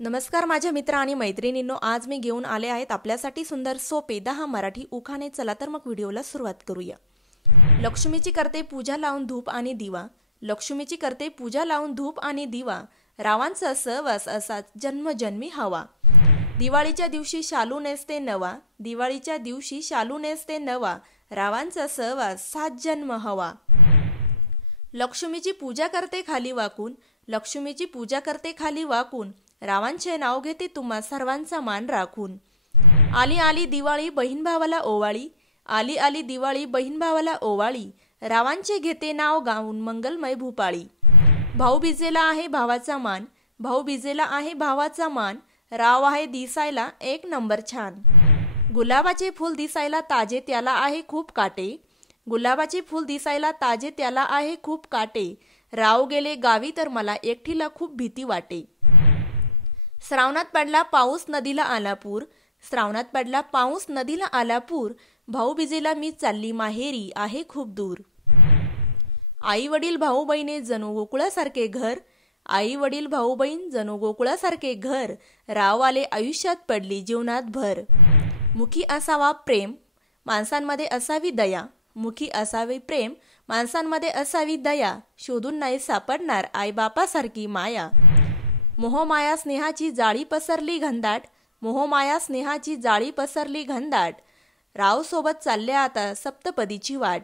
नमस्कार माझ्या मित्र आणि मैत्रिणींनो, आज मी घेऊन आले आहेत आपल्यासाठी सुंदर सोपे 10 मराठी उखाणे। चला तर मग व्हिडिओला सुरुवात करूया। लक्ष्मीची करते पूजा लावून धूप आणि दिवा, लक्ष्मीची करते पूजा लावून धूप आणि दिवा, रावांचा सहवास असाच जन्मजन्मी हवा। दिवाळीच्या दिवशी शालू नेसते नवा, दिवाळीच्या दिवशी शालू नेसते नवा, रावांचा सहवास 7 जन्म हवा। लक्ष्मीची पूजा करते खाली वाकून, लक्ष्मीची पूजा करते खाली वाकून, रावांचे नाव घेते तुम्हा सर्वांचा मान राखून। आली आली दिवाळी बहीण भावाला ओवाळी, आली आली दिवाळी बहीण भावाला ओवाळी, रावांचे घेते नाव गाऊन मंगलमय भूपाळी। भाऊबीजेला आहे भावाचा मान, भाऊबीजेला आहे भावाचा मान, राव आहे दिसायला 1 नंबर छान। गुलाबाचे फूल दिसायला ताजे त्याला आहे खूप काटे, गुलाबाचे फूल दिसायला ताजे त्याला आहे खूप काटे, राव गेले गावी तर मला एकटीला खूप भीती वाटे। श्रावणात पडला पाऊस नदीला आला पूर, श्रावणात पडला पाऊस नदीला आला पूर, भाऊबीजेला मी चालली माहेरी आहे खूप दूर। आई वडील भाऊ बहिणी जणू गोकुळासारखे घर, आई वडील भाऊ बहीण जणू गोकुळासारखे घर, राव आले आयुष्यात पडली जीवनात भर। मुखी असावा प्रेम माणसांमध्ये असावी दया, मुखी असावे प्रेम माणसांमध्ये असावी दया, शोधून नाही सापडणार आई बापासारखी माया। मोहमाया स्नेहाची जाळी पसरली घनदाट, मोहमाया स्नेहाची जाळी पसरली घनदाट, राव सोबत चालले आता सप्तपदीची वाट।